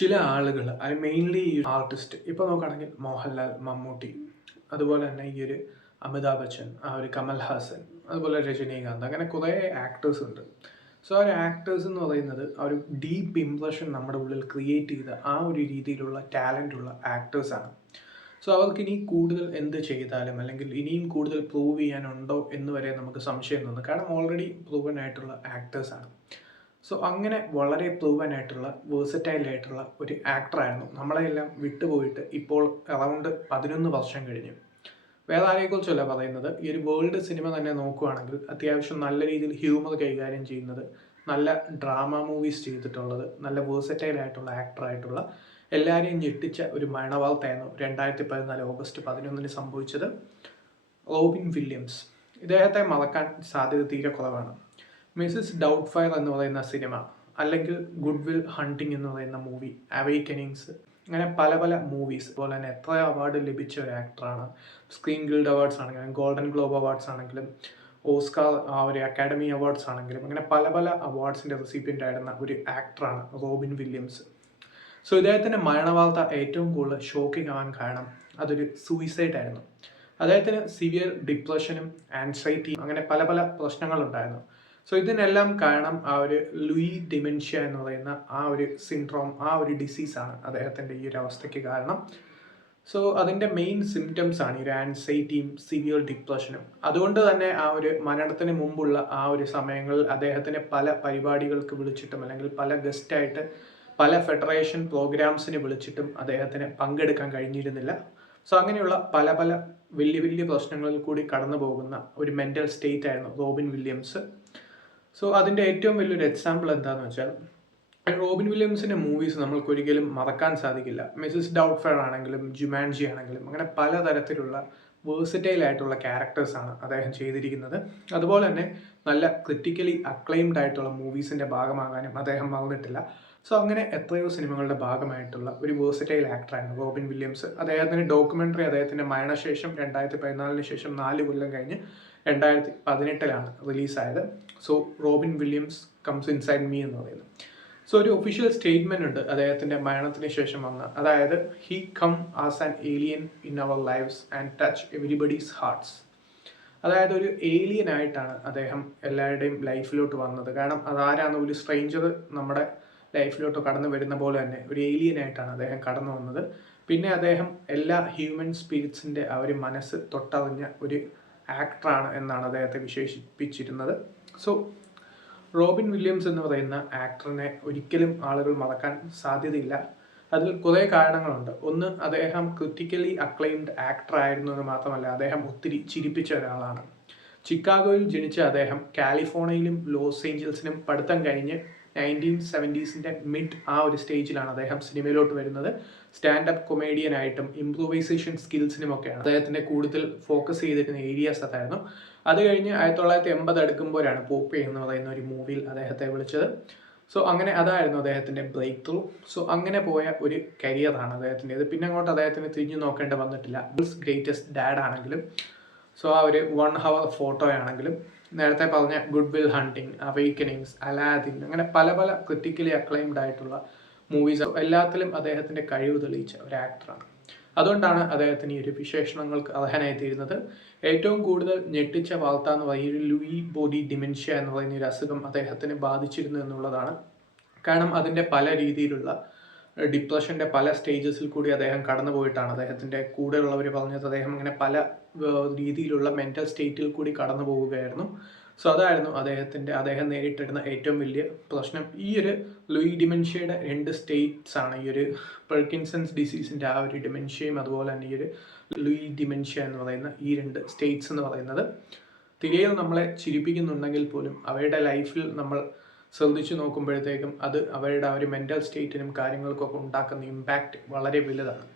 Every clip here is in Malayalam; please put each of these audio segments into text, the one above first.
ചില ആളുകൾ അത് മെയിൻലി ഈ ആർട്ടിസ്റ്റ് ഇപ്പോൾ നോക്കുകയാണെങ്കിൽ മോഹൻലാൽ, മമ്മൂട്ടി, അതുപോലെ തന്നെ ഈ ഒരു അമിതാഭ് ബച്ചൻ, ആ ഒരു കമൽ ഹാസൻ, അതുപോലെ രജനീകാന്ത്, അങ്ങനെ കുറേ ആക്ടേഴ്സ് ഉണ്ട്. സോ ആ ഒരു ആക്ടേഴ്സ് എന്ന് പറയുന്നത് ആ ഒരു ഡീപ്പ് ഇംപ്രഷൻ നമ്മുടെ ഉള്ളിൽ ക്രിയേറ്റ് ചെയ്ത ആ ഒരു രീതിയിലുള്ള ടാലൻ്റ് ഉള്ള ആക്ടേഴ്സാണ്. സോ അവർക്ക് ഇനി കൂടുതൽ എന്ത് ചെയ്താലും അല്ലെങ്കിൽ ഇനിയും കൂടുതൽ പ്രൂവ് ചെയ്യാനുണ്ടോ എന്ന് വരെ നമുക്ക് സംശയം തോന്നും. കാരണം ഓൾറെഡി പ്രൂവൻ ആയിട്ടുള്ള ആക്ടേഴ്സാണ്. സോ അങ്ങനെ വളരെ പ്രൂവൻ ആയിട്ടുള്ള വേഴ്സറ്റൈൽ ആയിട്ടുള്ള ഒരു ആക്ടറായിരുന്നു. നമ്മളെല്ലാം വിട്ടുപോയിട്ട് ഇപ്പോൾ അറൗണ്ട് 11 വർഷം കഴിഞ്ഞു. വേറെ ആരെക്കുറിച്ചല്ല പറയുന്നത്. ഈ ഒരു വേൾഡ് സിനിമ തന്നെ നോക്കുകയാണെങ്കിൽ അത്യാവശ്യം നല്ല രീതിയിൽ ഹ്യൂമർ കൈകാര്യം ചെയ്യുന്നത്, നല്ല ഡ്രാമ മൂവീസ് ചെയ്തിട്ടുള്ളത്, നല്ല വേഴ്സറ്റൈൽ ആയിട്ടുള്ള ആക്ടറായിട്ടുള്ള എല്ലാവരെയും ഞെട്ടിച്ച ഒരു മരണവാർത്തയായിരുന്നു 2014 ഓഗസ്റ്റ് 11 സംഭവിച്ചത്. Robin Williams. ഇദ്ദേഹത്തെ മറക്കാൻ സാധ്യത തീരെ കുറവാണ്. മിസ്സിസ് ഡൗട്ട്ഫയർ എന്ന് പറയുന്ന സിനിമ, അല്ലെങ്കിൽ ഗുഡ് വിൽ ഹണ്ടിങ് എന്ന് പറയുന്ന മൂവി, അവേക്കനിങ്സ്, അങ്ങനെ പല പല മൂവീസ്, അതുപോലെ തന്നെ എത്ര അവാർഡ് ലഭിച്ച ഒരു ആക്ടറാണ്. സ്ക്രീൻ ഗിൽഡ് അവാർഡ്സ് ആണെങ്കിലും ഗോൾഡൻ ഗ്ലോബ് അവാർഡ്സ് ആണെങ്കിലും ഓസ്കാർ ആ ഒരു അക്കാഡമി അവാർഡ്സ് ആണെങ്കിലും അങ്ങനെ പല പല അവാർഡ്സിൻ്റെ റെസിപ്പിയൻ്റ് ആയിരുന്ന ഒരു ആക്ടറാണ് റോബിൻ വില്യംസ്. സോ ഇദ്ദേഹത്തിൻ്റെ മരണവാർത്ത ഏറ്റവും കൂടുതൽ ഷോക്കിംഗ് ആവാൻ കാരണം അതൊരു സൂയിസൈഡ് ആയിരുന്നു. അദ്ദേഹത്തിന് സിവിയർ ഡിപ്രഷനും ആൻസൈറ്റിയും അങ്ങനെ പല പല പ്രശ്നങ്ങളുണ്ടായിരുന്നു. സോ ഇതിനെല്ലാം കാരണം ആ ഒരു ലൂയി ഡിമെൻഷ്യ എന്ന് പറയുന്ന ആ ഒരു സിൻഡ്രോം, ആ ഒരു ഡിസീസാണ് അദ്ദേഹത്തിൻ്റെ ഈ ഒരു അവസ്ഥയ്ക്ക് കാരണം. സോ അതിൻ്റെ മെയിൻ സിംറ്റംസ് ആണ് ഈ ഒരു ആൻസൈറ്റിയും സിവിയർ ഡിപ്രഷനും. അതുകൊണ്ട് തന്നെ ആ ഒരു മരണത്തിന് മുമ്പുള്ള ആ ഒരു സമയങ്ങളിൽ അദ്ദേഹത്തിനെ പല പരിപാടികൾക്ക് വിളിച്ചിട്ടും അല്ലെങ്കിൽ പല ഗസ്റ്റായിട്ട് പല ഫെഡറേഷൻ പ്രോഗ്രാംസിന് വിളിച്ചിട്ടും അദ്ദേഹത്തിന് പങ്കെടുക്കാൻ കഴിഞ്ഞിരുന്നില്ല. സോ അങ്ങനെയുള്ള പല പല വലിയ വലിയ പ്രശ്നങ്ങളിൽ കൂടി കടന്നു പോകുന്ന ഒരു മെൻ്റൽ സ്റ്റേറ്റ് ആയിരുന്നു റോബിൻ വില്യംസ്. സോ അതിൻ്റെ ഏറ്റവും വലിയൊരു എക്സാമ്പിൾ എന്താണെന്ന് വെച്ചാൽ റോബിൻ വില്യംസിൻ്റെ മൂവീസ് നമ്മൾക്ക് ഒരിക്കലും മറക്കാൻ സാധിക്കില്ല. മിസ്സിസ് ഡൗട്ട്ഫയർ ആണെങ്കിലും ജുമാൻജി ആണെങ്കിലും അങ്ങനെ പലതരത്തിലുള്ള വേഴ്സറ്റൈൽ ആയിട്ടുള്ള ക്യാരക്ടേഴ്സാണ് അദ്ദേഹം ചെയ്തിരിക്കുന്നത്. അതുപോലെ തന്നെ നല്ല ക്രിറ്റിക്കലി അക്ലെയിംഡ് ആയിട്ടുള്ള മൂവീസിൻ്റെ ഭാഗമാകാനും അദ്ദേഹം മറന്നിട്ടില്ല. സോ അങ്ങനെ എത്രയോ സിനിമകളുടെ ഭാഗമായിട്ടുള്ള ഒരു വേഴ്സറ്റൈൽ ആക്ടറായിരുന്നു റോബിൻ വില്യംസ്. അദ്ദേഹത്തിൻ്റെ ഡോക്യുമെൻ്ററി അദ്ദേഹത്തിൻ്റെ മരണശേഷം 2014 ശേഷം 4 കൊല്ലം കഴിഞ്ഞ് 2018 റിലീസായത്. So Robin Williams comes inside me എന്ന് പറയുന്നത്. സോ ഒരു ഒഫീഷ്യൽ സ്റ്റേറ്റ്മെൻ്റ് ഉണ്ട് അദ്ദേഹത്തിൻ്റെ മരണത്തിന് ശേഷം വന്ന, അതായത് he come as an alien in our lives and touch everybody's hearts. അതായത് ഒരു ഏലിയൻ ആയിട്ടാണ് അദ്ദേഹം എല്ലാവരുടെയും ലൈഫിലോട്ട് വന്നത്. കാരണം അതാരാണ്, ഒരു സ്ട്രേഞ്ചർ നമ്മുടെ ലൈഫിലോട്ട് കടന്നു വരുന്ന പോലെ തന്നെ ഒരു ഏലിയൻ ആയിട്ടാണ് അദ്ദേഹം കടന്നു വന്നത്. പിന്നെ അദ്ദേഹം എല്ലാ ഹ്യൂമൻ സ്പിരിറ്റ്സിൻ്റെ ആ ഒരു മനസ്സ് തൊട്ടറിഞ്ഞ ഒരു ആക്ടറാണ് എന്നാണ് അദ്ദേഹത്തെ വിശേഷിപ്പിച്ചിരുന്നത്. സോ റോബിൻ വില്യംസ് എന്ന് പറയുന്ന ആക്ടറിനെ ഒരിക്കലും ആളുകൾ മറക്കാൻ സാധ്യതയില്ല. അതിൽ കുറേ കാരണങ്ങളുണ്ട്. ഒന്ന്, അദ്ദേഹം ക്രിറ്റിക്കലി അക്ലെയിംഡ് ആക്ടർ ആയിരുന്നു എന്ന് മാത്രമല്ല, അദ്ദേഹം ഒത്തിരി ചിരിപ്പിച്ച ഒരാളാണ്. ചിക്കാഗോയിൽ ജനിച്ച അദ്ദേഹം കാലിഫോർണിയയിലും ലോസ് ഏഞ്ചൽസിലും പഠിത്തം കഴിഞ്ഞ് 1970s മിഡ് ആ ഒരു സ്റ്റേജിലാണ് അദ്ദേഹം സിനിമയിലോട്ട് വരുന്നത്. സ്റ്റാൻഡപ്പ് കൊമേഡിയൻ ആയിട്ടും ഇംപ്രൂവൈസേഷൻ സ്കിൽസിനുമൊക്കെയാണ് അദ്ദേഹത്തിൻ്റെ കൂടുതൽ ഫോക്കസ് ചെയ്തിരുന്ന ഏരിയാസ് അതായിരുന്നു. അത് കഴിഞ്ഞ് 1980 അടുക്കുമ്പോഴാണ് പോപ്പി എന്ന് പറയുന്ന ഒരു മൂവിയിൽ അദ്ദേഹത്തെ വിളിച്ചത്. സോ അങ്ങനെ അതായിരുന്നു അദ്ദേഹത്തിൻ്റെ ബ്രേക്ക് ത്രൂ. സോ അങ്ങനെ പോയ ഒരു കരിയറാണ് അദ്ദേഹത്തിൻ്റെത്. പിന്നെ അങ്ങോട്ട് അദ്ദേഹത്തിന് തിരിഞ്ഞു നോക്കേണ്ടി വന്നിട്ടില്ല. ഗ്രേറ്റസ്റ്റ് ഡാഡ് ആണെങ്കിലും, സോ ആ ഒരു 1 hour ഫോട്ടോ ആണെങ്കിലും, നേരത്തെ പറഞ്ഞ ഗുഡ് വിൽ ഹണ്ടിങ്, അവേക്കനിങ്സ്, അലാദിൻ, അങ്ങനെ പല പല ക്രിറ്റിക്കലി അക്ലൈംഡ് ആയിട്ടുള്ള മൂവീസ്, എല്ലാത്തിലും അദ്ദേഹത്തിൻ്റെ കഴിവ് തെളിയിച്ച ഒരു ആക്ടറാണ്. അതുകൊണ്ടാണ് അദ്ദേഹത്തിന് ഈ ഒരു വിശേഷണങ്ങൾക്ക് അർഹനായി തീരുന്നത്. ഏറ്റവും കൂടുതൽ ഞെട്ടിച്ച വാർത്ത എന്ന് പറയുന്നത് ലൂയി ബോഡി ഡിമെൻഷ്യ എന്ന് പറയുന്ന ഒരു അസുഖം അദ്ദേഹത്തിന് ബാധിച്ചിരുന്നു എന്നുള്ളതാണ്. കാരണം അതിൻ്റെ പല രീതിയിലുള്ള ഡിപ്രഷൻ്റെ പല സ്റ്റേജസിൽ കൂടി അദ്ദേഹം കടന്നു പോയിട്ടാണ് അദ്ദേഹത്തിൻ്റെ കൂടെയുള്ളവർ പറഞ്ഞത്. അദ്ദേഹം അങ്ങനെ പല രീതിയിലുള്ള മെൻ്റൽ സ്റ്റേറ്റിൽ കൂടി കടന്നു പോവുകയായിരുന്നു. സോ അതായിരുന്നു അദ്ദേഹം നേരിട്ടിരുന്ന ഏറ്റവും വലിയ പ്രശ്നം. ഈ ഒരു ലൂയി ഡിമെൻഷ്യയുടെ 2 സ്റ്റേറ്റ്സ് ആണ്, ഈ ഒരു പെർക്കിൻസൺസ് ഡിസീസിൻ്റെ ആ ഒരു ഡിമെൻഷ്യയും അതുപോലെ തന്നെ ഈ ഒരു ലൂയി ഡിമെൻഷ്യ എന്ന് പറയുന്ന ഈ 2 സ്റ്റേറ്റ്സ് എന്ന് പറയുന്നത് തികയും നമ്മളെ ചിരിപ്പിക്കുന്നുണ്ടെങ്കിൽ പോലും അവരുടെ ലൈഫിൽ നമ്മൾ ശ്രദ്ധിച്ചു നോക്കുമ്പോഴത്തേക്കും അത് അവരുടെ ആ ഒരു മെൻ്റൽ സ്റ്റേറ്റിനും കാര്യങ്ങൾക്കൊക്കെ ഉണ്ടാക്കുന്ന ഇമ്പാക്റ്റ് വളരെ വലുതാണ്.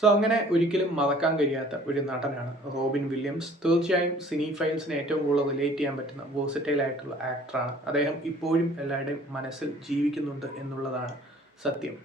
സോ അങ്ങനെ ഒരിക്കലും മറക്കാൻ കഴിയാത്ത ഒരു നടനാണ് റോബിൻ വില്യംസ്. തീർച്ചയായും സിനി ഫൈൽസിന് ഏറ്റവും കൂടുതൽ റിലേറ്റ് ചെയ്യാൻ പറ്റുന്ന വേഴ്സറ്റൈൽ ആയിട്ടുള്ള ആക്ടറാണ് അദ്ദേഹം. ഇപ്പോഴും എല്ലാവരുടെയും മനസ്സിൽ ജീവിക്കുന്നുണ്ട് എന്നുള്ളതാണ് സത്യം.